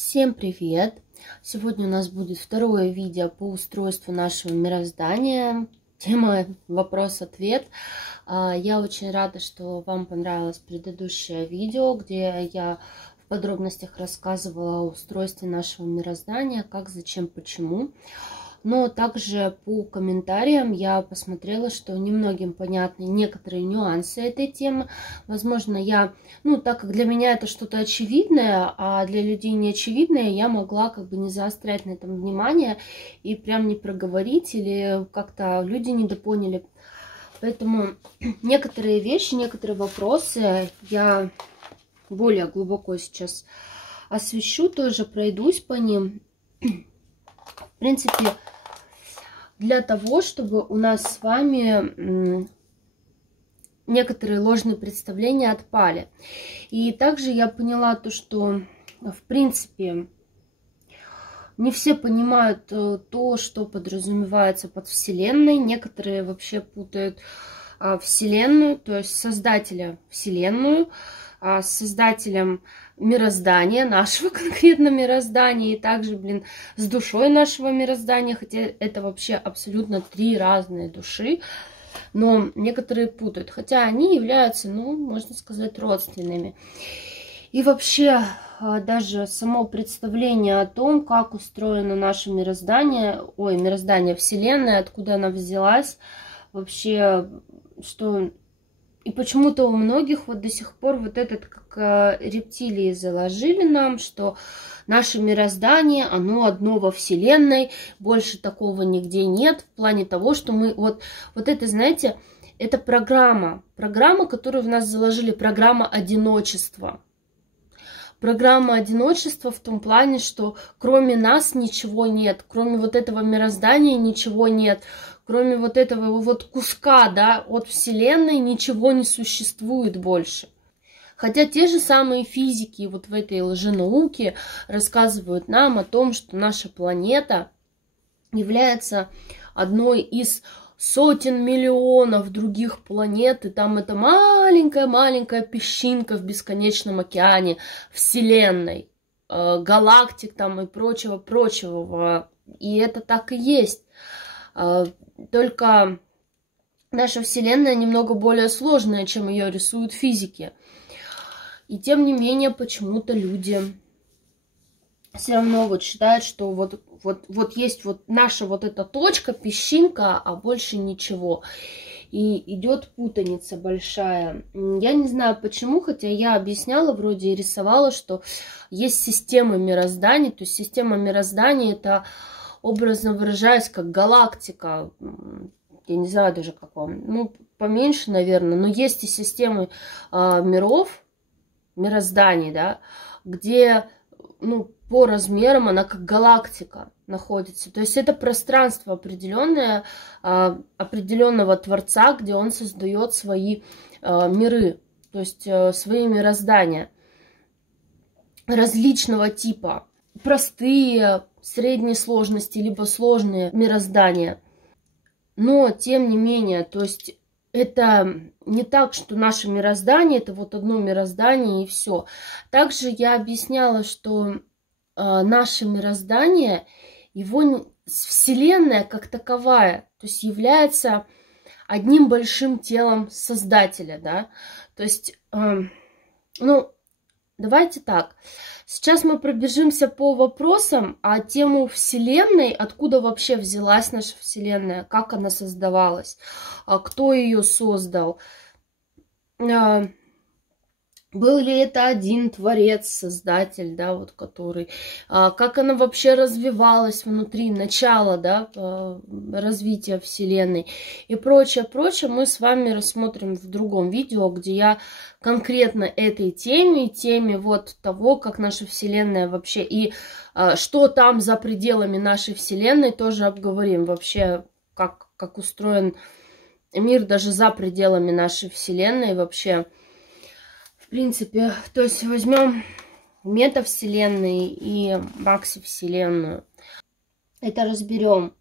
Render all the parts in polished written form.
Всем привет! Сегодня у нас будет второе видео по устройству нашего мироздания. Тема вопрос-ответ. Я очень рада, что вам понравилось предыдущее видео, где я в подробностях рассказывала о устройстве нашего мироздания, как, зачем, почему. Но также по комментариям я посмотрела, что немногим понятны некоторые нюансы этой темы. Возможно, так как для меня это что-то очевидное, а для людей не очевидное, я могла не заострять на этом внимание и прям не проговорить, или как-то люди недопоняли. Поэтому некоторые вещи, некоторые вопросы я более глубоко сейчас освещу, тоже пройдусь по ним. В принципе, для того, чтобы у нас с вами некоторые ложные представления отпали. И также я поняла то, что, в принципе, не все понимают то, что подразумевается под Вселенной. Некоторые вообще путают Вселенную, то есть Создателя Вселенную, с Создателем мироздания, нашего конкретно мироздания, и также, с душой нашего мироздания, хотя это вообще абсолютно три разные души, но некоторые путают, хотя они являются, можно сказать, родственными. И вообще, даже само представление о том, как устроено наше мироздание, мироздание Вселенной, откуда она взялась, вообще, что... И почему-то у многих до сих пор как рептилии заложили нам, что наше мироздание, оно одно во Вселенной, больше такого нигде нет, в плане того, что мы, это, знаете, это программа, которую в нас заложили, программа одиночества. Программа одиночества в том плане, что кроме нас ничего нет, кроме этого мироздания ничего нет, кроме этого куска, от Вселенной ничего не существует больше. Хотя те же самые физики в этой лженауке рассказывают нам о том, что наша планета является одной из сотен миллионов других планет, и там это маленькая-маленькая песчинка в бесконечном океане Вселенной, галактик там и прочего. И это так и есть. Только наша Вселенная немного более сложная, чем ее рисуют физики. И тем не менее, почему-то люди все равно считают, что есть наша эта точка, песчинка, а больше ничего. И идет путаница большая. Я не знаю почему, хотя я объясняла, вроде и рисовала, что есть системы мироздания. То есть система мироздания — это, образно выражаясь, как галактика. Я не знаю даже как вам. Поменьше, наверное. Но есть и системы миров, мирозданий, где... по размерам она как галактика находится. То есть это пространство определенное, определенного Творца, где он создает свои миры, то есть свои мироздания различного типа. Простые, средней сложности, либо сложные мироздания. Но, тем не менее, то есть это не так, что наше мироздание — это одно мироздание и все. Также я объясняла, что наше мироздание, Вселенная как таковая, то есть является одним большим телом Создателя, То есть, давайте так. Сейчас мы пробежимся по вопросам, а тему Вселенной, откуда вообще взялась наша Вселенная, как она создавалась, кто ее создал, был ли это один Творец, Создатель, который, как она вообще развивалась внутри, начало, развития Вселенной и прочее, мы с вами рассмотрим в другом видео, где я конкретно этой теме того, как наша Вселенная вообще и что там за пределами нашей Вселенной, тоже обговорим вообще, как устроен мир даже за пределами нашей Вселенной вообще. В принципе, то есть возьмем метавселенные и максивселенную. Это разберем.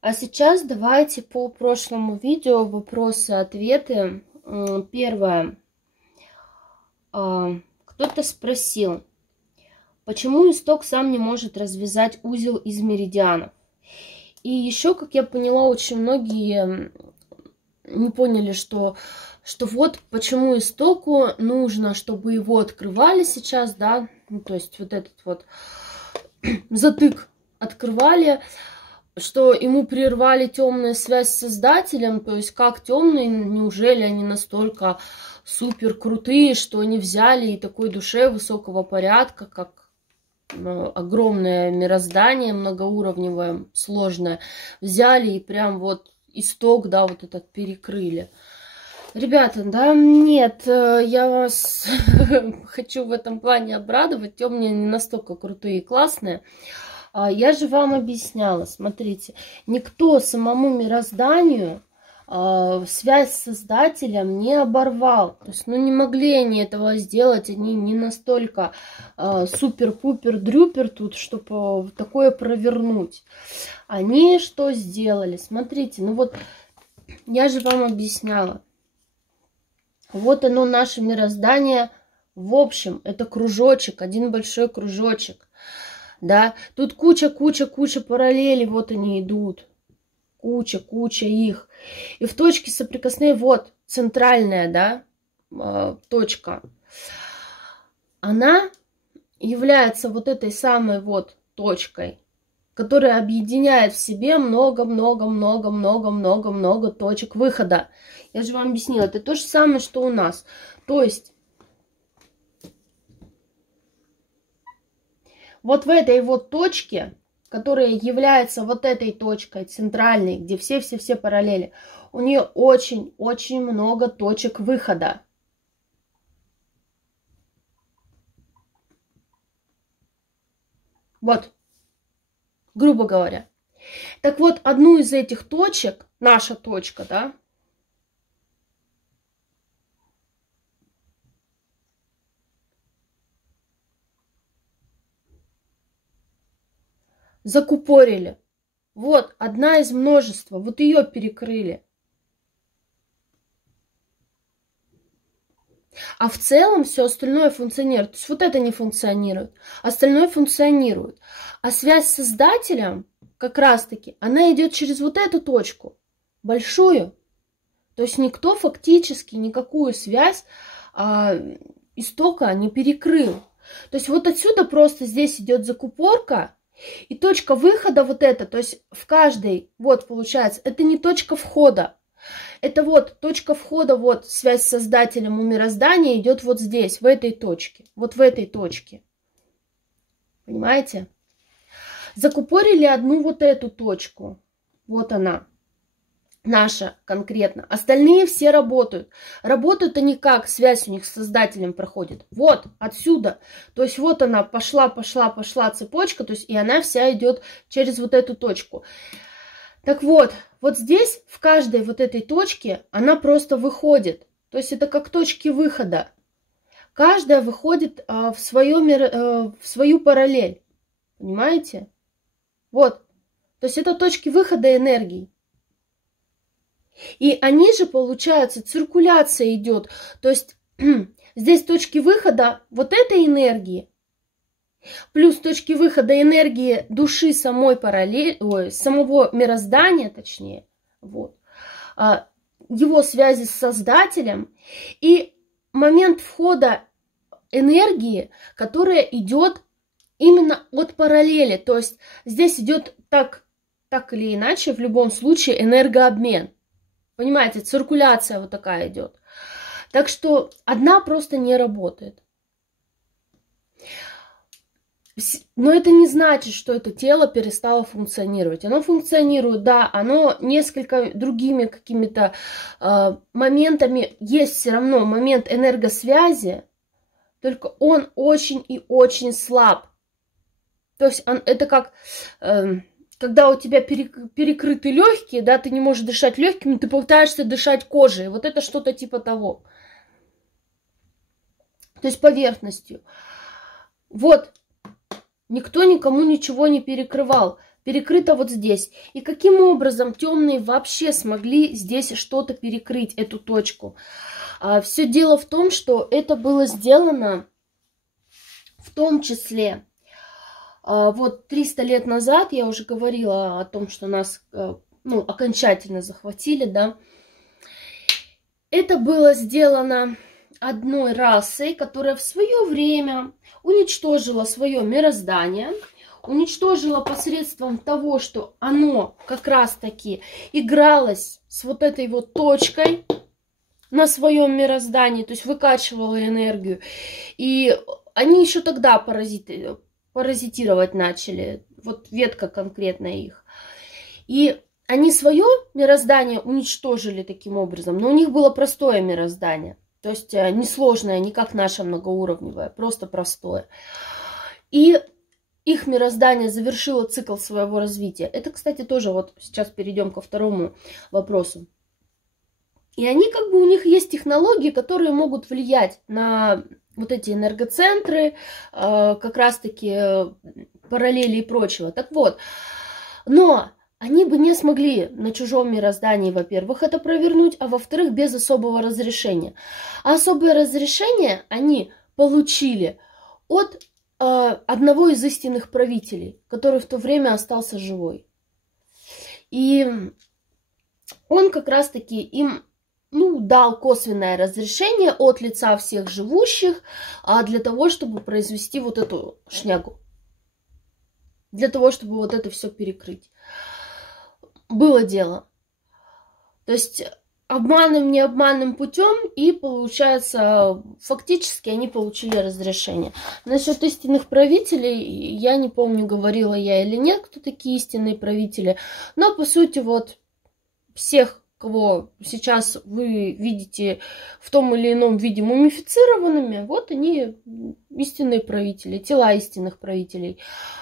А сейчас давайте по прошлому видео вопросы-ответы. Первое. Кто-то спросил, Почему исток сам не может развязать узел из меридианов? И еще, как я поняла, очень многие не поняли, что вот почему истоку нужно, чтобы его открывали сейчас, да, ну, то есть вот этот вот затык открывали, что ему прервали темную связь с Создателем, то есть как темные, неужели они настолько супер крутые, что они взяли и такой душе высокого порядка, как огромное мироздание, многоуровневое, сложное, взяли и прям вот исток, да, вот этот перекрыли. Ребята, да, нет, я вас хочу в этом плане обрадовать, темные не настолько крутые и классные. Я же вам объясняла, смотрите, никто самому мирозданию связь с Создателем не оборвал. То есть, ну, не могли они этого сделать, они не настолько супер-пупер-дрюпер тут, чтобы такое провернуть. Они что сделали? Смотрите, ну вот, я же вам объясняла. Вот оно, наше мироздание в общем, это кружочек, один большой кружочек. Да, тут куча параллелей, вот они идут. Куча их. И в точке соприкосновения, вот, центральная, да, точка. Она является вот этой самой вот точкой, которая объединяет в себе много точек выхода. Я же вам объяснила, это то же самое, что у нас. То есть, вот в этой вот точке, которая является вот этой точкой центральной, где все параллели, у нее очень много точек выхода. Вот, грубо говоря. Так вот, одну из этих точек, наша точка, да, закупорили. Вот, одна из множества. Вот ее перекрыли. А в целом все остальное функционирует. То есть вот это не функционирует. Остальное функционирует. А связь с Создателем, как раз-таки, она идет через вот эту точку. Большую. То есть никто фактически никакую связь истока не перекрыл. То есть вот отсюда просто здесь идет закупорка. И точка выхода вот эта, то есть в каждой, вот получается, это не точка входа. Это вот точка входа, вот связь с Создателем у мироздания идет вот здесь, в этой точке. Вот в этой точке. Понимаете? Закупорили одну вот эту точку. Вот она. Наша конкретно. Остальные все работают. Работают они как? Связь у них с Создателем проходит. Вот, отсюда. То есть вот она пошла цепочка, то есть и она вся идет через вот эту точку. Так вот, вот здесь, в каждой вот этой точке, она просто выходит. То есть это как точки выхода. Каждая выходит в свою параллель. Понимаете? Вот. То есть это точки выхода энергии. И они же, получается, циркуляция идет. То есть здесь точки выхода вот этой энергии, плюс точки выхода энергии души самой самого мироздания, точнее, вот, его связи с Создателем, и момент входа энергии, которая идет именно от параллели. То есть здесь идет так или иначе, в любом случае, энергообмен. Понимаете, циркуляция вот такая идет. Так что одна просто не работает. Но это не значит, что это тело перестало функционировать. Оно функционирует, да, оно несколько другими какими-то моментами. Есть все равно момент энергосвязи, только он очень и очень слаб. То есть это как... когда у тебя перекрыты легкие, да, ты не можешь дышать легкими, ты пытаешься дышать кожей. Вот это что-то типа того. То есть поверхностью. Вот. Никто никому ничего не перекрывал. Перекрыто вот здесь. И каким образом темные вообще смогли здесь что-то перекрыть, эту точку? Все дело в том, что это было сделано в том числе Вот 300 лет назад я уже говорила о том, что нас окончательно захватили, да. Это было сделано одной расой, которая в свое время уничтожила свое мироздание, уничтожила посредством того, что оно как раз-таки игралось с вот этой вот точкой на своем мироздании, то есть выкачивала энергию. И они еще тогда паразитировать начали, вот ветка конкретно их. И они свое мироздание уничтожили таким образом, но у них было простое мироздание, то есть несложное, не как наше многоуровневое, просто простое. И их мироздание завершило цикл своего развития. Это, кстати, тоже вот сейчас перейдем ко второму вопросу. И они у них есть технологии, которые могут влиять на вот эти энергоцентры, как раз-таки параллели и прочего. Так вот, но они бы не смогли на чужом мироздании, во-первых, это провернуть, а во-вторых, без особого разрешения. А особое разрешение они получили от одного из истинных правителей, который в то время остался живой. И он как раз-таки им дал косвенное разрешение от лица всех живущих для того, чтобы произвести вот эту шнягу. Для того, чтобы вот это все перекрыть. Было дело. То есть обманным, не обманным путем, и получается, фактически они получили разрешение. Насчет истинных правителей, я не помню, говорила я или нет, кто такие истинные правители, но по сути вот всех, кого сейчас вы видите в том или ином виде мумифицированными, вот они истинные правители, тела истинных правителей,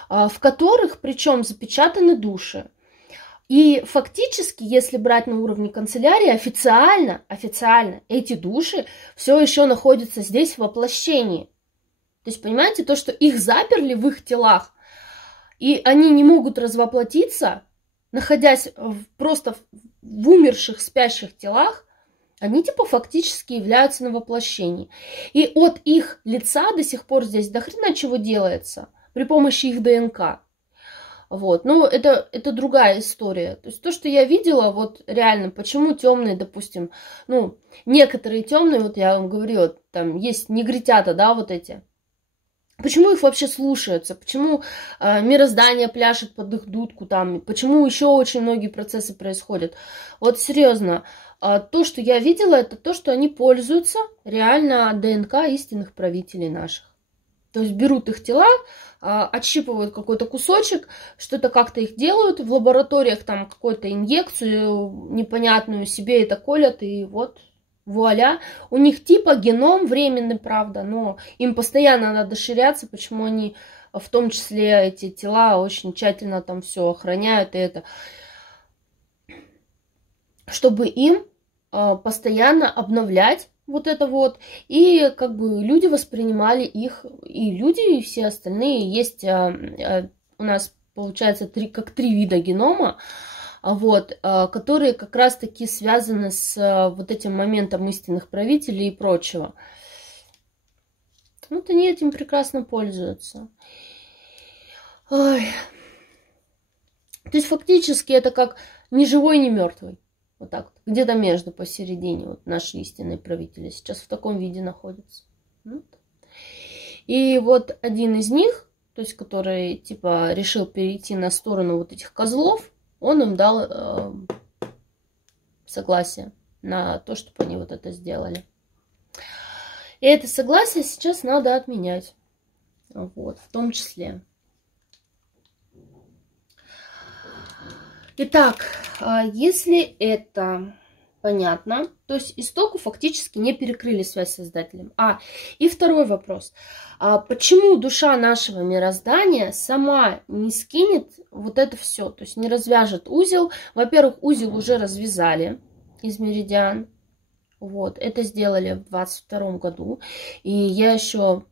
в которых причем запечатаны души. И фактически, если брать на уровне канцелярии, официально эти души все еще находятся здесь в воплощении. То есть, понимаете, то, что их заперли в их телах, и они не могут развоплотиться, находясь просто в умерших, спящих телах, они фактически являются на воплощении. И от их лица до сих пор здесь дохрена чего делается при помощи их ДНК. Вот, но это другая история. То есть то, что я видела, вот реально, почему темные, допустим, некоторые темные, вот я вам говорила, там есть негритята, да, вот эти. Почему их вообще слушаются? Почему мироздание пляшет под их дудку там? Почему еще очень многие процессы происходят? Вот серьезно, то, что я видела, это то, что они пользуются реально ДНК истинных правителей наших. То есть берут их тела, отщипывают какой-то кусочек, что-то как-то их делают, в лабораториях там какую-то инъекцию непонятную себе это колят, и вот вуаля. У них геном временный, правда, но им постоянно надо ширяться, почему они, в том числе эти тела, очень тщательно там все охраняют, и это, чтобы им постоянно обновлять вот это вот, и люди воспринимали их, и люди, и все остальные. Есть у нас, получается, три вида генома, вот, которые как раз-таки связаны с вот этим моментом истинных правителей и прочего. Вот они этим прекрасно пользуются. Ой. То есть фактически это как ни живой, ни мертвый. Вот так вот, где-то между, посередине, вот наши истинные правители сейчас в таком виде находятся. Вот. И вот один из них, то есть который решил перейти на сторону вот этих козлов, он им дал согласие на то, чтобы они вот это сделали. И это согласие сейчас надо отменять, вот, в том числе. Итак, если это понятно, то есть истоку фактически не перекрыли связь с Создателем. И второй вопрос. Почему душа нашего мироздания сама не скинет вот это все, то есть не развяжет узел? Во-первых, узел уже развязали из меридиан. Вот, это сделали в 22 году. И я еще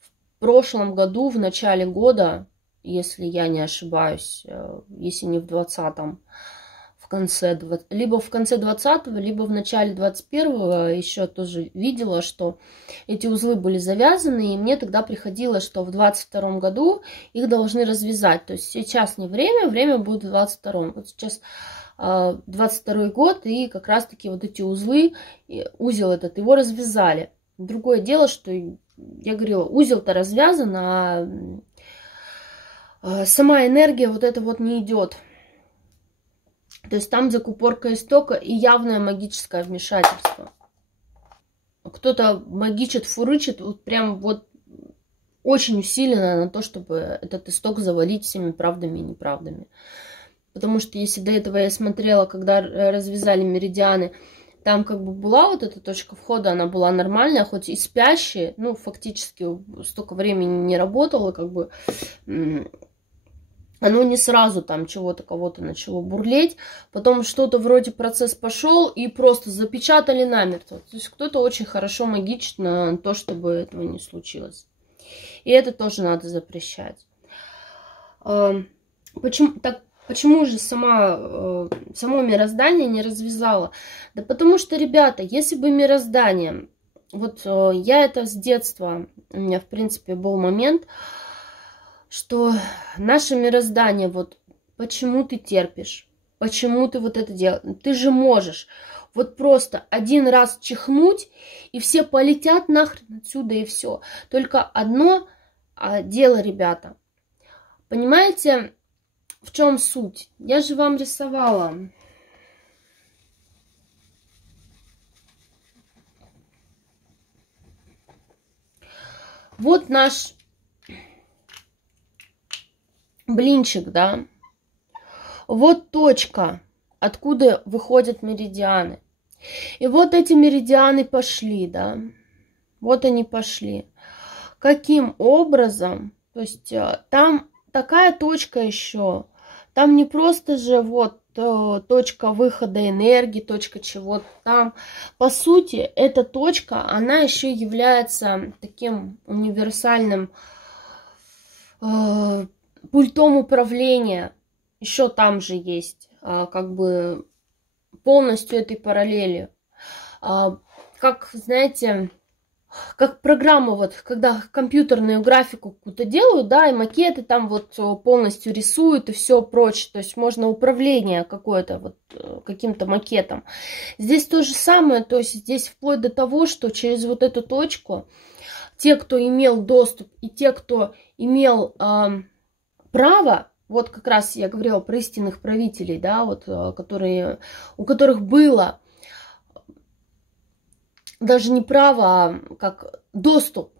в прошлом году, в начале года, если я не ошибаюсь, если не в 20-м, в либо в конце 20-го, либо в начале 21-го еще тоже видела, что эти узлы были завязаны, и мне тогда приходило, что в 22-м году их должны развязать. То есть сейчас не время, время будет в 22-м. Вот сейчас 22-й год, и как раз-таки вот эти узлы, узел этот, его развязали. Другое дело, что я говорила, узел-то развязан, а сама энергия вот это вот не идет. То есть там закупорка истока и явное магическое вмешательство. Кто-то магичит, фурычит, вот прям вот очень усиленно на то, чтобы этот исток завалить всеми правдами и неправдами. Потому что если до этого я смотрела, когда развязали меридианы, там как бы была вот эта точка входа, она была нормальная, хоть и спящая, ну, фактически столько времени не работала, как бы оно не сразу там чего-то, кого-то начало бурлеть, потом что-то вроде процесс пошел и просто запечатали намертво. То есть кто-то очень хорошо магичит на то, чтобы этого не случилось. И это тоже надо запрещать. Почему же само мироздание не развязало? Да потому что, ребята, если бы мироздание... Вот я это с детства, у меня, в принципе, был момент, что наше мироздание, вот почему ты терпишь, почему ты вот это делаешь, ты же можешь вот просто один раз чихнуть, и все полетят нахрен отсюда, и все. Только одно дело, ребята, понимаете, в чем суть? Я же вам рисовала. Вот наш блинчик, да, вот точка, откуда выходят меридианы. И вот эти меридианы пошли, да, вот они пошли. Каким образом? То есть там такая точка еще, там не просто же вот точка выхода энергии, точка чего-то там. По сути, эта точка, она еще является таким универсальным пультом управления. Еще там же есть как бы полностью этой параллели. Как, знаете, как программа, вот, когда компьютерную графику какую-то делают, да, и макеты там вот полностью рисуют и все прочее. То есть можно управление какое-то вот каким-то макетом. Здесь то же самое, то есть здесь вплоть до того, что через вот эту точку те, кто имел доступ, и те, кто имел право, вот как раз я говорила про истинных правителей, да, вот, у которых было даже не право, а как доступ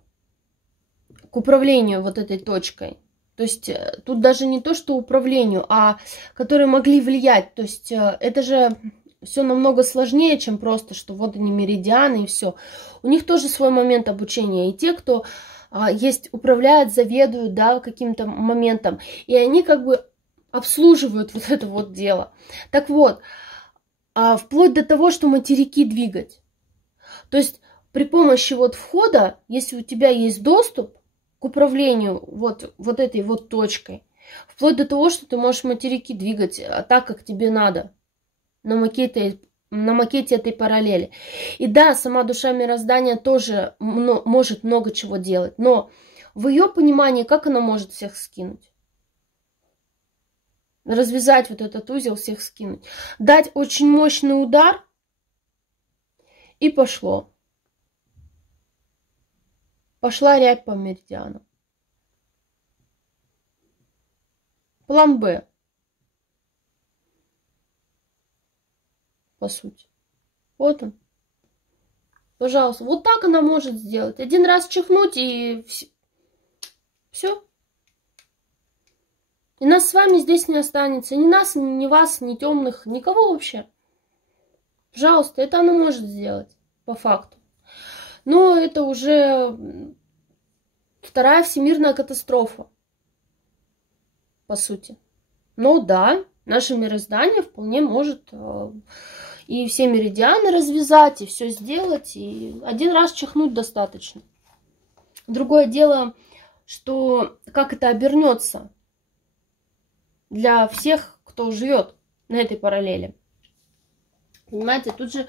к управлению вот этой точкой. То есть тут даже не то, что управлению, а которые могли влиять. То есть это же все намного сложнее, чем просто, что вот они меридианы и все. У них тоже свой момент обучения. И те, кто есть, управляют, заведуют, да, каким-то моментом. И они как бы обслуживают вот это вот дело. Так вот, вплоть до того, что материки двигать. То есть при помощи вот входа, если у тебя есть доступ к управлению вот этой вот точкой, вплоть до того, что ты можешь материки двигать так, как тебе надо, на макете этой параллели. И да, сама душа мироздания тоже может много чего делать, но в ее понимании, как она может всех скинуть? Развязать вот этот узел, всех скинуть. Дать очень мощный удар, и пошло. Пошла рябь по меридианам. План Б. По сути. Вот он. Пожалуйста. Вот так она может сделать. Один раз чихнуть, и все. И нас с вами здесь не останется. Ни нас, ни вас, ни темных, никого вообще. Пожалуйста, это она может сделать. По факту. Но это уже вторая всемирная катастрофа. По сути. Но да, наше мироздание вполне может и все меридианы развязать, и все сделать. И один раз чихнуть достаточно. Другое дело, что как это обернется для всех, кто живет на этой параллели. Понимаете, тут же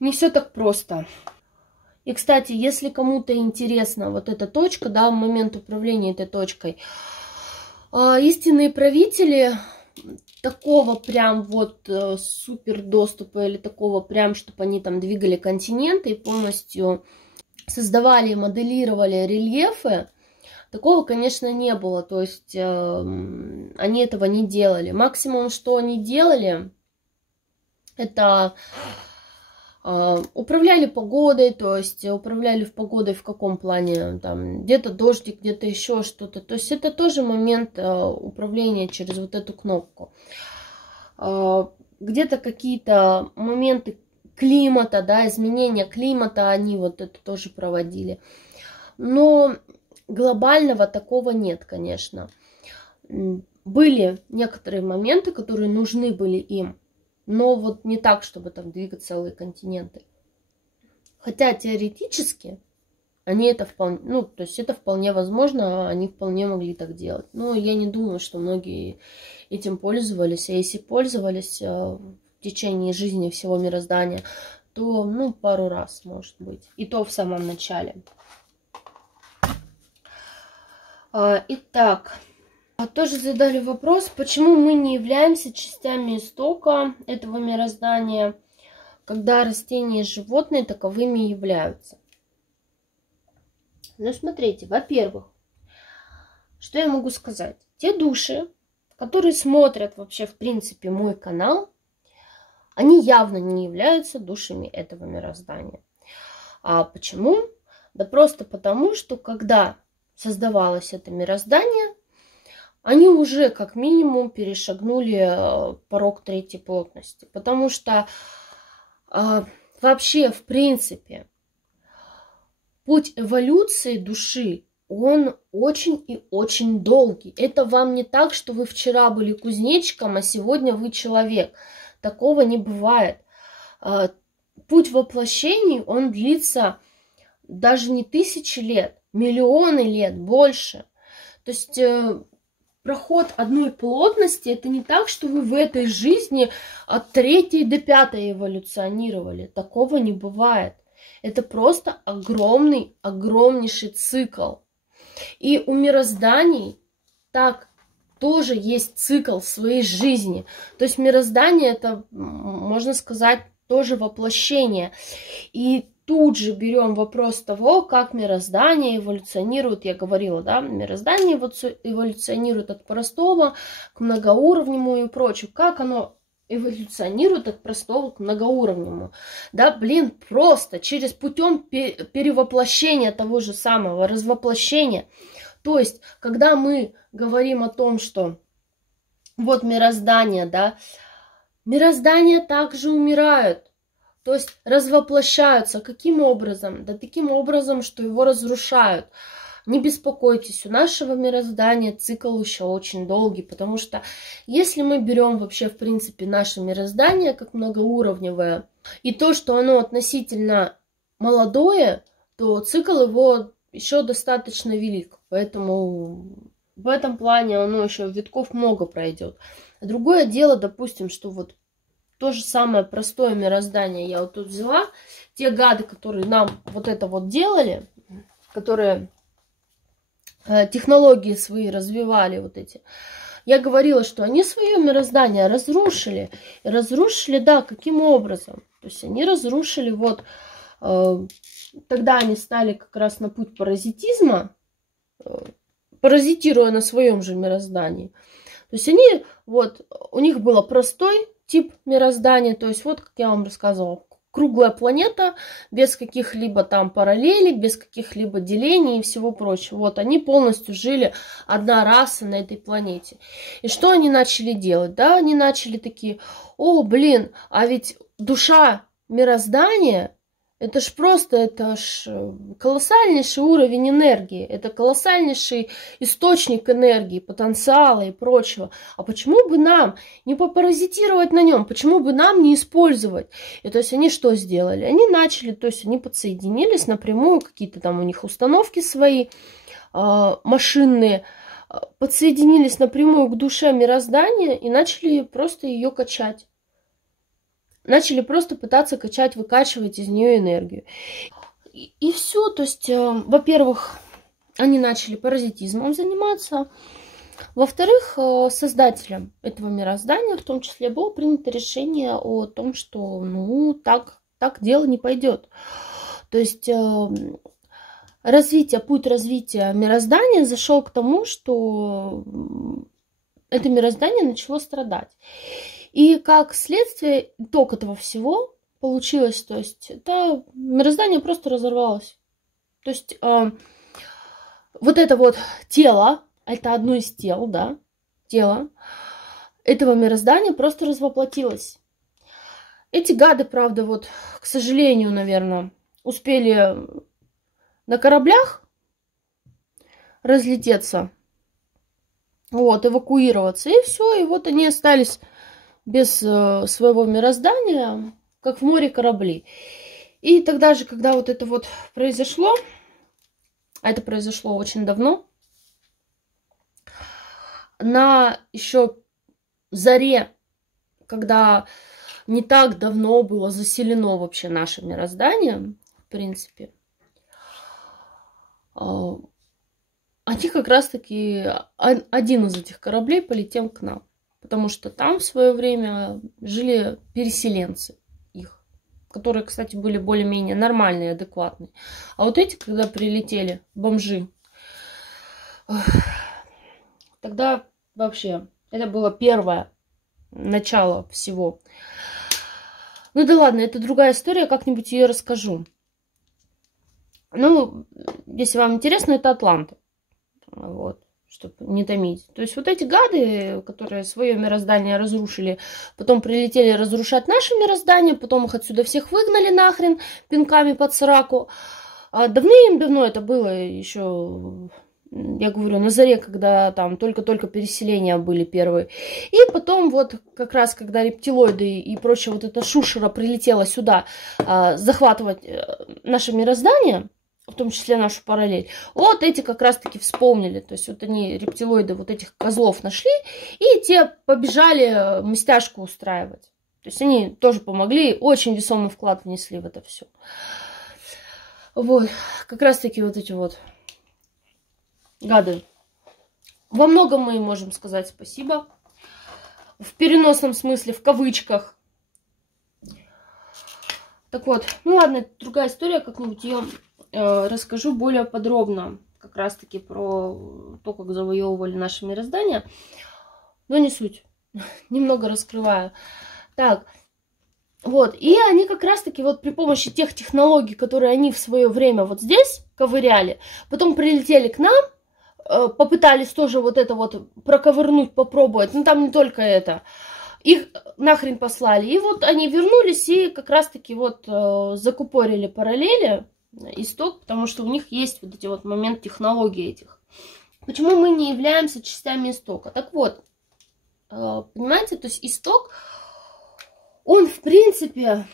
не все так просто. И, кстати, если кому-то интересна вот эта точка, да, момент управления этой точкой, истинные правители такого прям вот супер доступа или такого прям, чтобы они там двигали континенты и полностью создавали, моделировали рельефы, такого, конечно, не было. То есть они этого не делали. Максимум, что они делали, это управляли погодой, то есть управляли в погодой в каком плане, там где-то дождик, где-то еще что-то. То есть это тоже момент управления через вот эту кнопку. Где-то какие-то моменты климата, да, изменения климата, они вот это тоже проводили. Но глобального такого нет, конечно. Были некоторые моменты, которые нужны были им. Но вот не так, чтобы там двигать целые континенты. Хотя теоретически они это вполне, ну, то есть это вполне возможно, они вполне могли так делать. Но я не думаю, что многие этим пользовались. А если пользовались в течение жизни всего мироздания, то, ну, пару раз, может быть. И то в самом начале. Итак. Тоже задали вопрос, почему мы не являемся частями истока этого мироздания, когда растения и животные таковыми являются. Ну, смотрите, во-первых, что я могу сказать? Те души, которые смотрят вообще, в принципе, мой канал, они явно не являются душами этого мироздания. А почему? Да просто потому, что когда создавалось это мироздание, они уже как минимум перешагнули порог третьей плотности. Потому что вообще, в принципе, путь эволюции души, он очень и очень долгий. Это вам не так, что вы вчера были кузнечиком, а сегодня вы человек. Такого не бывает. Путь воплощений, он длится даже не тысячи лет, миллионы лет, больше. То есть проход одной плотности, это не так, что вы в этой жизни от третьей до пятой эволюционировали. Такого не бывает. Это просто огромный, огромнейший цикл. И у мирозданий так тоже есть цикл своей жизни. То есть мироздание это, можно сказать, тоже воплощение. И тут же берем вопрос того, как мироздание эволюционирует. Я говорила, да, мироздание эволюционирует от простого к многоуровневому и прочему. Как оно эволюционирует от простого к многоуровневому? Да, блин, просто через путем перевоплощения того же самого, развоплощения. То есть, когда мы говорим о том, что вот мироздание, да, мироздания также умирают. То есть развоплощаются. Каким образом? Да таким образом, что его разрушают. Не беспокойтесь, у нашего мироздания цикл еще очень долгий, потому что если мы берем вообще, в принципе, наше мироздание как многоуровневое, и то, что оно относительно молодое, то цикл его еще достаточно велик. Поэтому в этом плане оно еще витков много пройдет. Другое дело, допустим, что вот то же самое простое мироздание я вот тут взяла. Те гады, которые нам вот это вот делали, которые технологии свои развивали вот эти. Я говорила, что они свое мироздание разрушили. И разрушили, да, каким образом? То есть они разрушили вот... Тогда они стали как раз на путь паразитизма, паразитируя на своем же мироздании. То есть они, вот, у них было простой тип мироздания, то есть вот, как я вам рассказывала, круглая планета, без каких-либо там параллелей, без каких-либо делений и всего прочего. Вот, они полностью жили одна раса на этой планете. И что они начали делать? Да, они начали такие, о, блин, а ведь душа мироздания, это ж просто, это ж колоссальнейший уровень энергии, это колоссальнейший источник энергии, потенциала и прочего. А почему бы нам не попаразитировать на нем? Почему бы нам не использовать? И то есть они что сделали? Они начали, то есть они подсоединились напрямую, какие-то там у них установки свои машинные, подсоединились напрямую к душе мироздания и начали просто ее качать. начали просто пытаться качать, выкачивать из нее энергию. И все, то есть, во-первых, они начали паразитизмом заниматься. Во-вторых, создателем этого мироздания, в том числе, было принято решение о том, что, ну, так дело не пойдет. То есть путь развития мироздания зашел к тому, что это мироздание начало страдать. И как следствие, итог этого всего получилось, то есть это мироздание просто разорвалось. То есть вот это вот тело, это одно из тел, да, тело этого мироздания просто развоплотилось. Эти гады, правда, вот, к сожалению, наверное, успели на кораблях разлететься, вот, эвакуироваться, и все, и вот они остались без своего мироздания, как в море корабли. И тогда же, когда вот это вот произошло, а это произошло очень давно, на еще заре, когда не так давно было заселено вообще наше мироздание, в принципе, они как раз-таки, один из этих кораблей полетел к нам, потому что там в свое время жили переселенцы их, которые, кстати, были более-менее нормальные, адекватные. А вот эти, когда прилетели, бомжи, тогда вообще это было первое начало всего. Ну да ладно, это другая история, как-нибудь ее расскажу. Ну, если вам интересно, это Атланта. Вот, чтобы не томить. То есть вот эти гады, которые свое мироздание разрушили, потом прилетели разрушать наше мироздание, потом их отсюда всех выгнали нахрен пинками под сраку. А давным-давно это было еще, я говорю, на заре, когда там только-только переселения были первые. И потом вот как раз, когда рептилоиды и прочее вот эта шушера прилетела сюда захватывать наше мироздание, в том числе нашу параллель, вот эти как раз-таки вспомнили. То есть вот они, рептилоиды, вот этих козлов нашли, и те побежали мстяшку устраивать. То есть они тоже помогли, очень весомый вклад внесли в это все. Вот, как раз-таки вот эти вот гады. Во многом мы им можем сказать спасибо. В переносном смысле, в кавычках. Так вот, ну ладно, это другая история, как-нибудь ее расскажу более подробно. Как раз-таки про то, как завоевывали наше мироздание. Но не суть. Немного раскрываю. Так, вот. И они как раз-таки вот при помощи тех технологий, которые они в свое время вот здесь ковыряли, потом прилетели к нам, попытались тоже вот это вот проковырнуть, попробовать. Ну, там не только это. Их нахрен послали. И вот они вернулись и как раз-таки вот закупорили параллели, исток, потому что у них есть вот эти вот момент технологий этих. Почему мы не являемся частями истока? Так вот, понимаете, то есть исток, он в принципе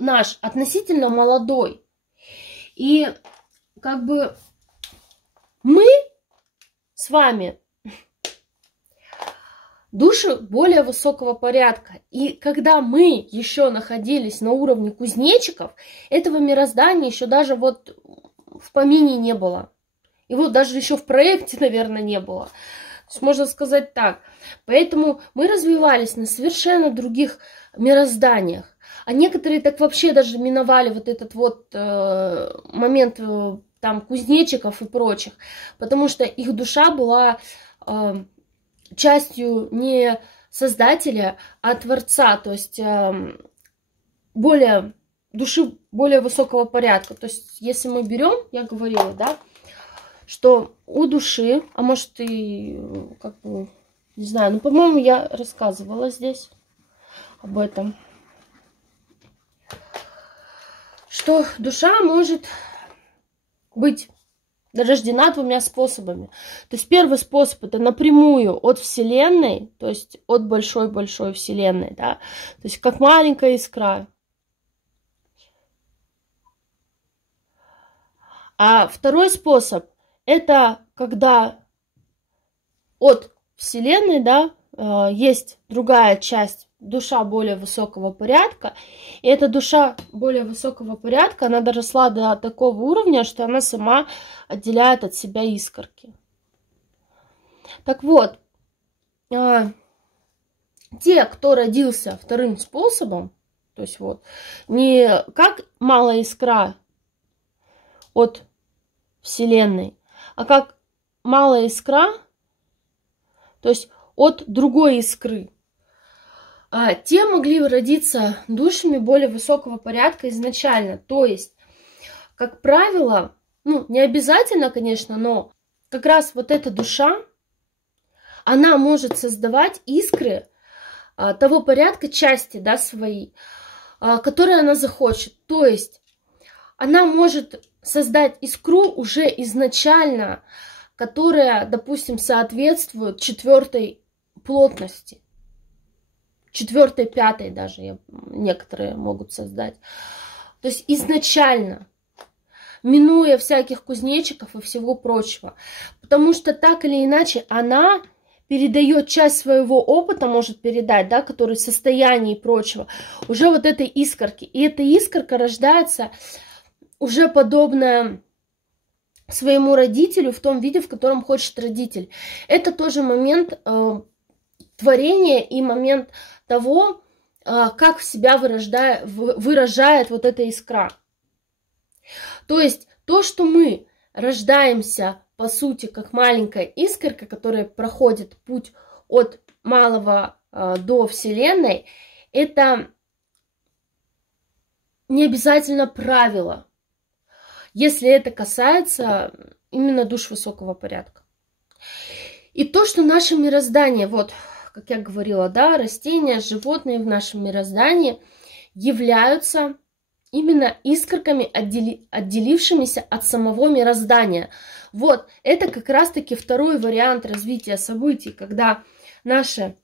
наш относительно молодой. И как бы мы с вами души более высокого порядка. И когда мы еще находились на уровне кузнечиков, этого мироздания еще даже вот в помине не было. И вот даже еще в проекте, наверное, не было. То есть можно сказать так. Поэтому мы развивались на совершенно других мирозданиях. А некоторые так вообще даже миновали вот этот вот момент там кузнечиков и прочих. Потому что их душа была частью не создателя, а творца, то есть души более высокого порядка. То есть если мы берем, я говорила, да, что у души, а может и, как бы, не знаю, ну, по-моему, я рассказывала здесь об этом, что душа может быть рождена двумя способами. То есть первый способ — это напрямую от Вселенной, то есть от большой-большой Вселенной, да, то есть как маленькая искра. А второй способ — это когда от Вселенной, да, есть другая часть душа более высокого порядка. И эта душа более высокого порядка, она доросла до такого уровня, что она сама отделяет от себя искорки. Так вот, те, кто родился вторым способом, то есть вот, не как малая искра от Вселенной, а как малая искра, то есть от другой искры, те могли родиться душами более высокого порядка изначально. То есть, как правило, ну, не обязательно, конечно, но как раз вот эта душа, она может создавать искры того порядка, части, да, свои, которые она захочет. То есть она может создать искру уже изначально, которая, допустим, соответствует 4-й плотности. 4-й, 5-й даже некоторые могут создать. То есть изначально, минуя всяких кузнечиков и всего прочего. Потому что так или иначе она передает часть своего опыта, может передать, да, который в состоянии и прочего, уже вот этой искорки. И эта искорка рождается уже подобная своему родителю в том виде, в котором хочет родитель. Это тоже момент творения и момент того, как в себя выражает вот эта искра. То есть то, что мы рождаемся, по сути, как маленькая искорка, которая проходит путь от малого до Вселенной, это не обязательно правило, если это касается именно душ высокого порядка. И то, что наше мироздание, вот, как я говорила, да, растения, животные в нашем мироздании являются именно искорками, отделившимися от самого мироздания. Вот, это как раз-таки второй вариант развития событий, когда наши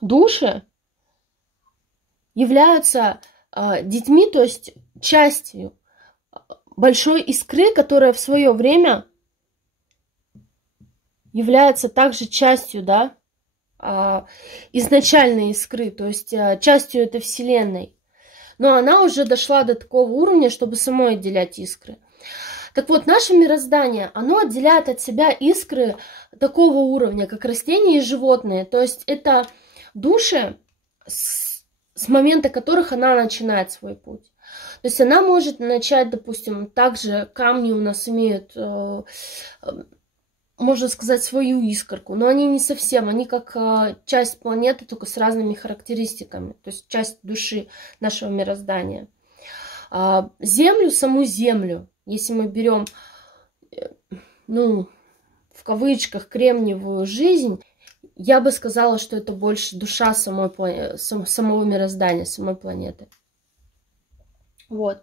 души являются детьми, то есть частью большой искры, которая в свое время является также частью, да, изначальной искры, то есть частью этой Вселенной. Но она уже дошла до такого уровня, чтобы самой отделять искры. Так вот, наше мироздание, оно отделяет от себя искры такого уровня, как растения и животные. То есть это души, с момента которых она начинает свой путь. То есть она может начать, допустим, также камни у нас имеют, можно сказать, свою искорку, но они не совсем, они как часть планеты, только с разными характеристиками, то есть часть души нашего мироздания. Землю, саму Землю, если мы берем, ну, в кавычках, кремниевую жизнь, я бы сказала, что это больше душа самого мироздания, самой планеты. Вот.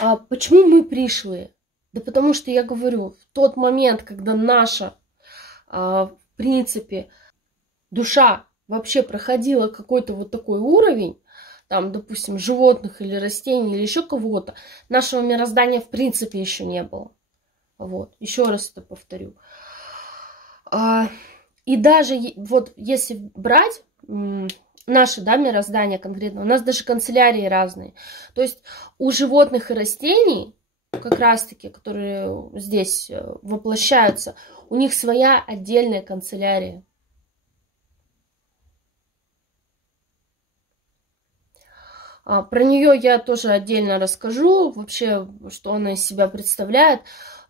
А почему мы пришлые? Да потому что, я говорю, в тот момент, когда наша, в принципе, душа вообще проходила какой-то вот такой уровень, там, допустим, животных или растений, или еще кого-то, нашего мироздания в принципе еще не было. Вот, еще раз это повторю. И даже вот если брать наше, да, мироздание конкретно, у нас даже канцелярии разные. То есть у животных и растений, как раз-таки, которые здесь воплощаются, у них своя отдельная канцелярия. Про нее я тоже отдельно расскажу, вообще, что она из себя представляет.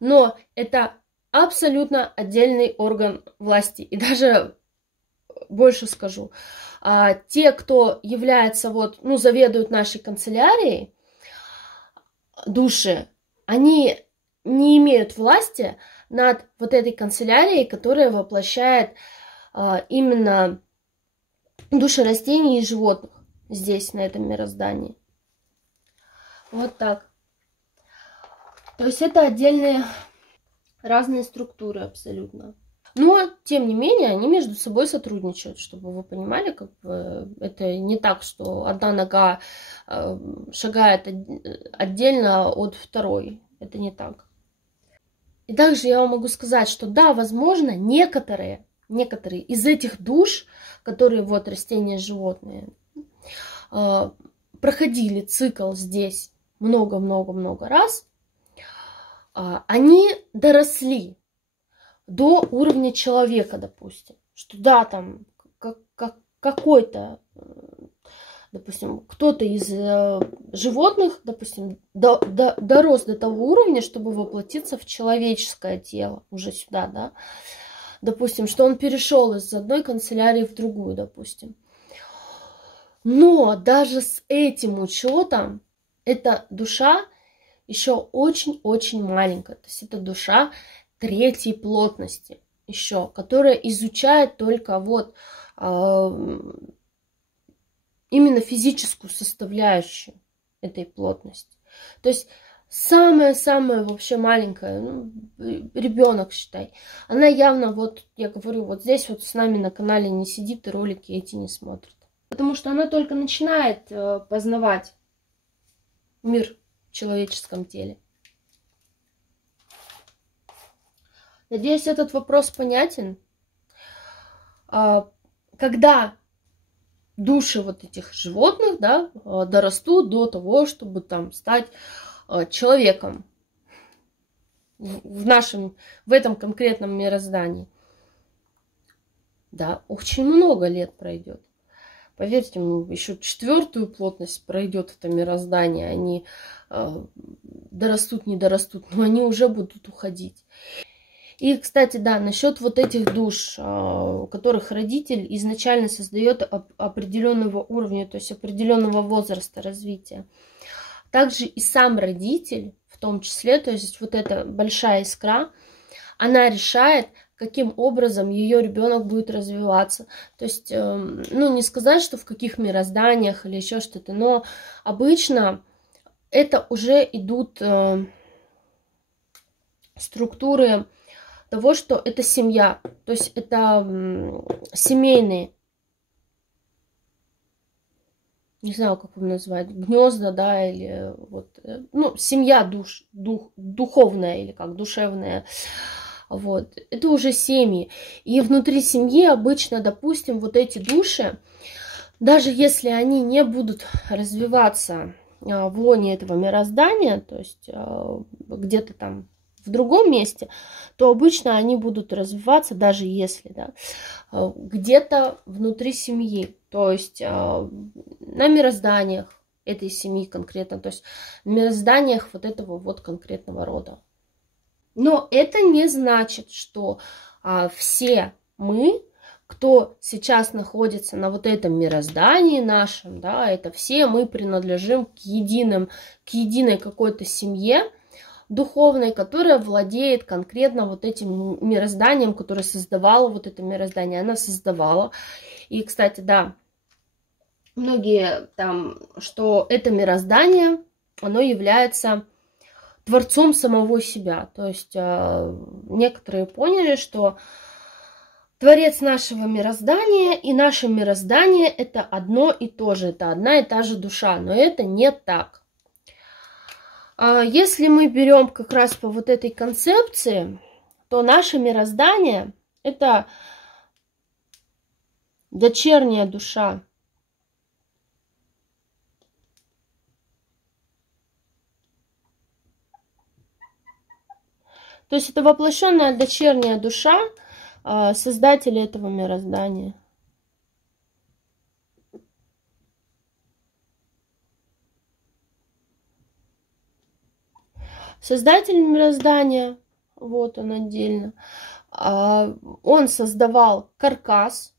Но это абсолютно отдельный орган власти. И даже больше скажу. Те, кто является, вот, ну, заведуют нашей канцелярией, души, они не имеют власти над вот этой канцелярией, которая воплощает именно души растений и животных здесь, на этом мироздании. Вот так. То есть это отдельные разные структуры абсолютно. Но, тем не менее, они между собой сотрудничают, чтобы вы понимали, как бы это не так, что одна нога шагает отдельно от второй. Это не так. И также я вам могу сказать, что да, возможно, некоторые некоторые из этих душ, которые вот растения, животные, проходили цикл здесь много-много-много раз, они доросли до уровня человека, допустим, что да, там какой-то, допустим, кто-то из животных, допустим, дорос до того уровня, чтобы воплотиться в человеческое тело, уже сюда, да, допустим, что он перешел из одной канцелярии в другую, допустим. Но даже с этим учетом эта душа еще очень-очень маленькая. То есть это душа третьей плотности еще, которая изучает только вот именно физическую составляющую этой плотности. То есть самая-самая вообще маленькая, ну, ребенок, считай, она явно, вот я говорю, вот здесь вот с нами на канале не сидит и ролики эти не смотрит. Потому что она только начинает познавать мир в человеческом теле. Надеюсь, этот вопрос понятен. Когда души вот этих животных, да, дорастут до того, чтобы там стать человеком в этом конкретном мироздании, да, очень много лет пройдет. Поверьте мне, еще 4-ю плотность пройдет это мироздание. Они дорастут, не дорастут, но они уже будут уходить. И, кстати, да, насчет вот этих душ, которых родитель изначально создает определенного уровня, то есть определенного возраста развития. Также и сам родитель, в том числе, то есть вот эта большая искра, она решает, каким образом ее ребенок будет развиваться. То есть, ну, не сказать, что в каких мирозданиях или еще что-то, но обычно это уже идут структуры того, что это семья, то есть это семейные, не знаю, как вам назвать, гнезда, да, или вот, ну, семья духовная или как душевная. Вот. Это уже семьи. И внутри семьи обычно, допустим, вот эти души, даже если они не будут развиваться в лоне этого мироздания, то есть где-то там в другом месте, то обычно они будут развиваться, даже если, да, где-то внутри семьи, то есть на мирозданиях этой семьи конкретно, то есть в мирозданиях вот этого вот конкретного рода. Но это не значит, что все мы, кто сейчас находится на вот этом мироздании нашем, да, это все мы принадлежим к единой какой-то семье духовной, которая владеет конкретно вот этим мирозданием, которое создавало вот это мироздание. Она создавала. И, кстати, да, многие там, что это мироздание, оно является творцом самого себя. То есть некоторые поняли, что творец нашего мироздания и наше мироздание это одно и то же, это одна и та же душа, но это не так. Если мы берем как раз по вот этой концепции, то наше мироздание это дочерняя душа. То есть это воплощенная дочерняя душа создателя этого мироздания. Создатель мироздания, вот он отдельно, он создавал каркас,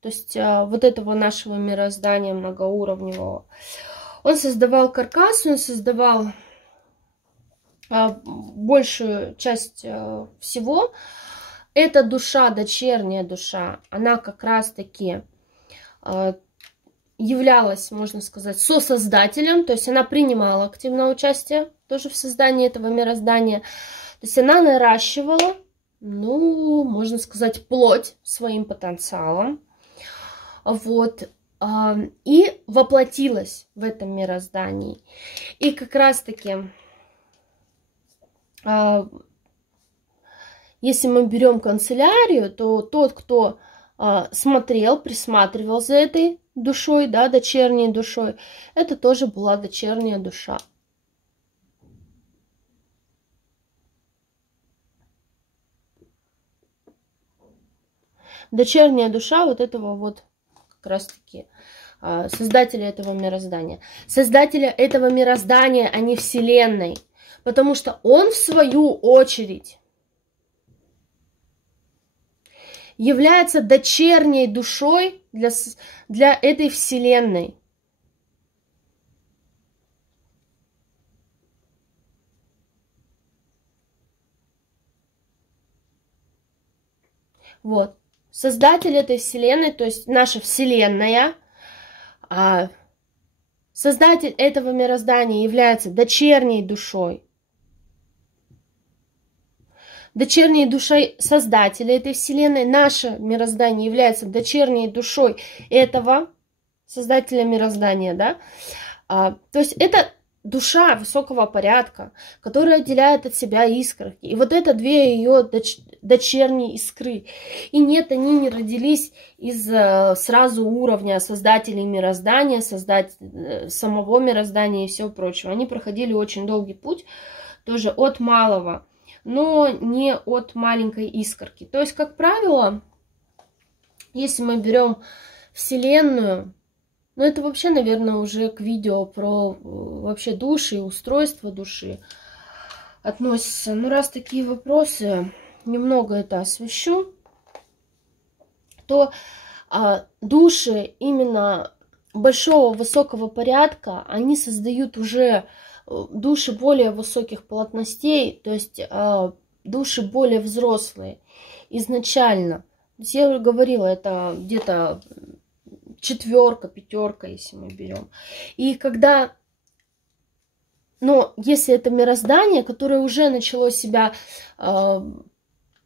то есть вот этого нашего мироздания многоуровневого. Он создавал каркас, он создавал большую часть всего. Эта душа, дочерняя душа, она как раз-таки являлась, можно сказать, сосоздателем, то есть она принимала активное участие тоже в создании этого мироздания. То есть она наращивала, ну, можно сказать, плоть своим потенциалом. Вот. И воплотилась в этом мироздании. И как раз-таки если мы берем канцелярию, то тот, кто смотрел, присматривал за этой душой, да, дочерней душой, это тоже была дочерняя душа. Дочерняя душа вот этого вот как раз-таки создателя этого мироздания. Создателя этого мироздания, а не Вселенной. Потому что он, в свою очередь, является дочерней душой для этой Вселенной. Вот. Создатель этой Вселенной, то есть наша Вселенная, создатель этого мироздания является дочерней душой. Дочерней душой создателя этой Вселенной. Наше мироздание является дочерней душой этого создателя мироздания, да. То есть это душа высокого порядка, которая отделяет от себя искорки. И вот это две ее дочерние искры. И нет, они не родились из сразу уровня создателей мироздания, самого мироздания и всего прочего. Они проходили очень долгий путь, тоже от малого, но не от маленькой искорки. То есть, как правило, если мы берем Вселенную, ну, это вообще, наверное, уже к видео про вообще души и устройство души относится. Ну, раз такие вопросы, немного это освещу, то души именно большого, высокого порядка, они создают уже души более высоких плотностей, то есть души более взрослые изначально. То есть я уже говорила, это где-то 4, 5, если мы берем. И когда, но если это мироздание, которое уже начало себя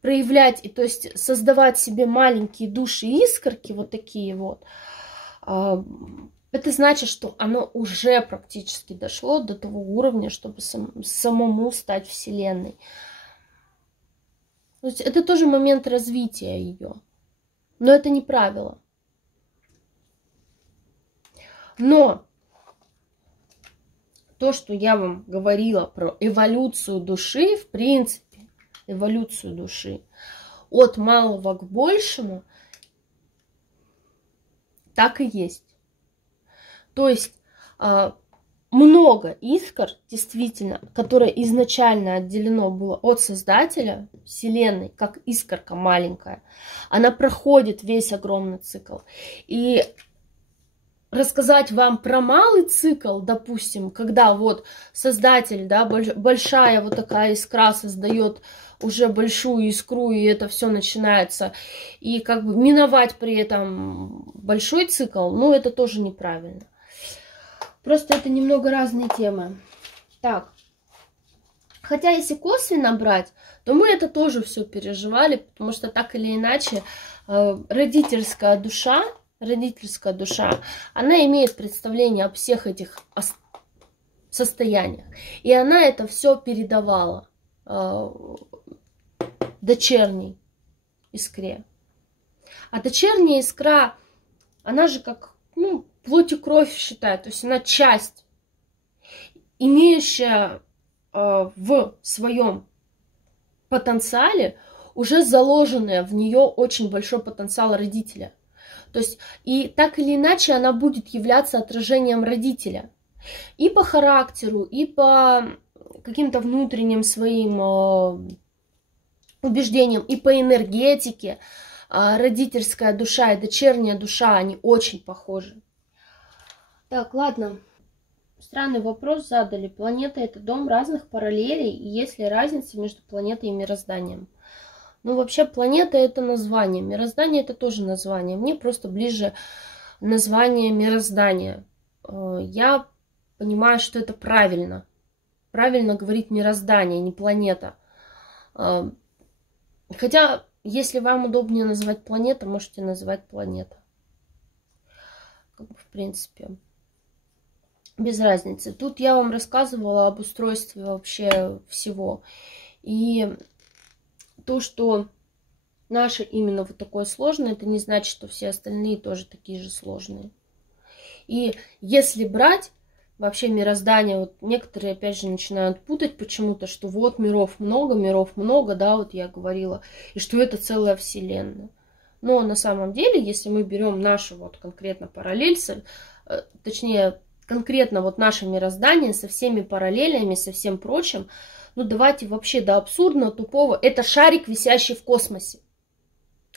проявлять, и то есть создавать себе маленькие души и искорки, вот такие вот, это значит, что оно уже практически дошло до того уровня, чтобы самому стать Вселенной. То есть это тоже момент развития ее. Но это не правило. Но то, что я вам говорила про эволюцию души, в принципе, эволюцию души от малого к большему, так и есть. То есть много искр, действительно, которое изначально отделено было от Создателя Вселенной, как искорка маленькая, она проходит весь огромный цикл. И рассказать вам про малый цикл, допустим, когда вот Создатель, да, большая вот такая искра создает уже большую искру, и это все начинается, и как бы миновать при этом большой цикл, ну, это тоже неправильно. Просто это немного разные темы. Так, хотя если косвенно брать, то мы это тоже все переживали, потому что так или иначе родительская душа, она имеет представление о всех этих состояниях. И она это все передавала дочерней искре. А дочерняя искра, она же как, ну, плоть и кровь считает. То есть она часть, имеющая в своем потенциале уже заложенная в нее очень большой потенциал родителя. То есть и так или иначе она будет являться отражением родителя. И по характеру, и по каким-то внутренним своим убеждениям, и по энергетике родительская душа и дочерняя душа, они очень похожи. Так, ладно. Странный вопрос задали. Планета — это дом разных параллелей, и есть ли разница между планетой и мирозданием? Ну, вообще, планета — это название, мироздание — это тоже название. Мне просто ближе название мироздания. Я понимаю, что это правильно. Правильно говорить мироздание, не планета. Хотя, если вам удобнее называть планета, можете называть планета. В принципе, без разницы. Тут я вам рассказывала об устройстве вообще всего. И то, что наше именно вот такое сложное, это не значит, что все остальные тоже такие же сложные. И если брать вообще мироздание, вот некоторые опять же начинают путать почему-то, что вот миров много, да, вот я говорила, и что это целая вселенная. Но на самом деле, если мы берем нашу вот конкретно параллель, точнее, конкретно вот наше мироздание со всеми параллелями, со всем прочим, ну давайте вообще до абсурдного, тупого, это шарик, висящий в космосе.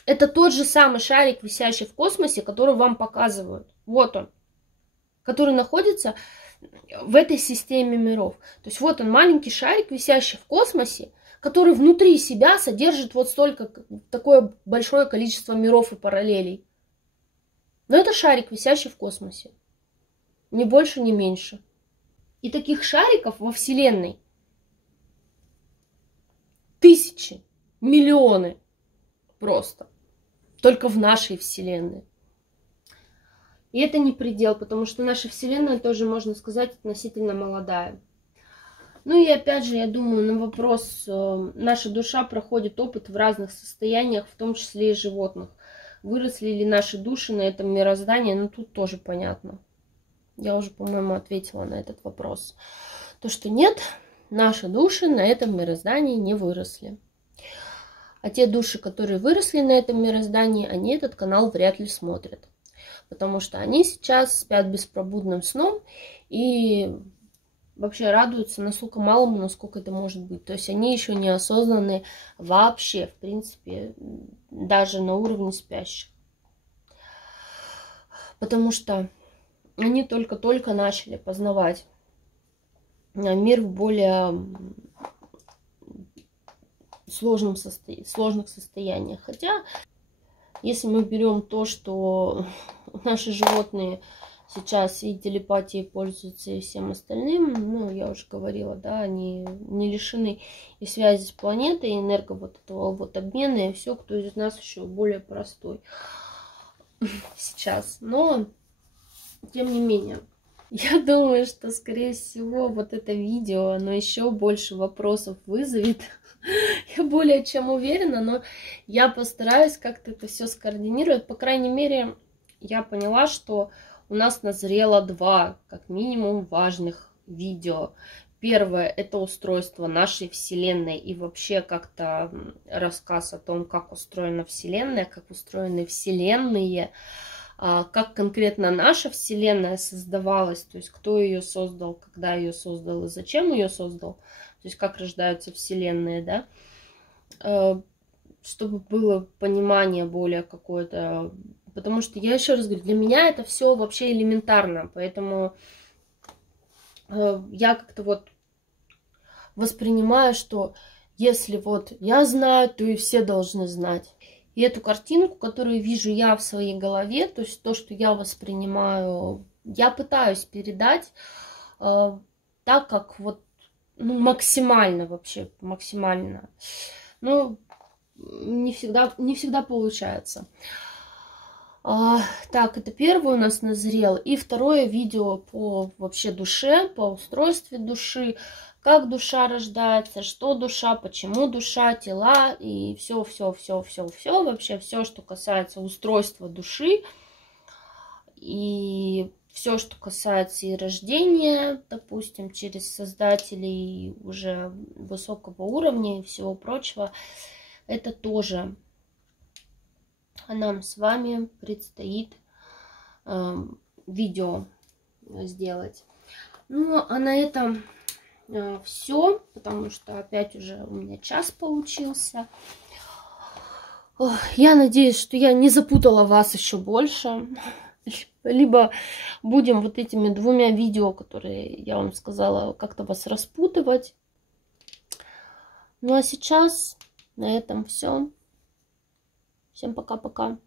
Это тот же самый шарик, висящий в космосе, который вам показывают. Вот он, который находится в этой системе миров. То есть вот он, маленький шарик, висящий в космосе, который внутри себя содержит вот столько, такое большое количество миров и параллелей. Но это шарик, висящий в космосе. Ни больше, ни меньше. И таких шариков во Вселенной тысячи, миллионы просто. Только в нашей Вселенной. И это не предел, потому что наша Вселенная тоже, можно сказать, относительно молодая. Ну и опять же, я думаю, на вопрос, наша душа проходит опыт в разных состояниях, в том числе и животных. Выросли ли наши души на этом мироздании, ну тут тоже понятно. Я уже, по-моему, ответила на этот вопрос. То, что нет, наши души на этом мироздании не выросли. А те души, которые выросли на этом мироздании, они этот канал вряд ли смотрят. Потому что они сейчас спят беспробудным сном и вообще радуются настолько малому, насколько это может быть. То есть они еще не осознаны вообще, в принципе, даже на уровне спящих. Потому что они только-только начали познавать мир в более сложных состояниях. Хотя, если мы берем то, что наши животные сейчас и телепатией пользуются, и всем остальным, ну, я уже говорила, да, они не лишены и связи с планетой, и энерго вот этого вот обмена, и все, кто из нас еще более простой сейчас. Но, тем не менее, я думаю, что, скорее всего, вот это видео, оно еще больше вопросов вызовет. Я более чем уверена, но я постараюсь как-то это все скоординировать. По крайней мере, я поняла, что у нас назрело два, как минимум, важных видео. Первое – это устройство нашей Вселенной и вообще как-то рассказ о том, как устроена Вселенная, как устроены Вселенные, как конкретно наша Вселенная создавалась, то есть кто ее создал, когда ее создал и зачем ее создал, то есть как рождаются Вселенные, да, чтобы было понимание более какое-то, потому что я еще раз говорю, для меня это все вообще элементарно, поэтому я как-то вот воспринимаю, что если вот я знаю, то и все должны знать. И эту картинку, которую вижу я в своей голове, то есть то, что я воспринимаю, я пытаюсь передать так, как вот ну, максимально вообще, максимально. Ну, не всегда получается. Так, это первое у нас назрело. И второе видео по вообще душе, по устройству души. Как душа рождается, что душа, почему душа, тела и все вообще все, что касается устройства души и все, что касается и рождения, допустим, через создателей уже высокого уровня и всего прочего, это тоже нам с вами предстоит видео сделать. Ну, а на этом все, потому что опять уже у меня час получился. Я надеюсь, что я не запутала вас еще больше. Либо будем вот этими двумя видео, которые я вам сказала, как-то вас распутывать. Ну а сейчас на этом все. Всем пока-пока.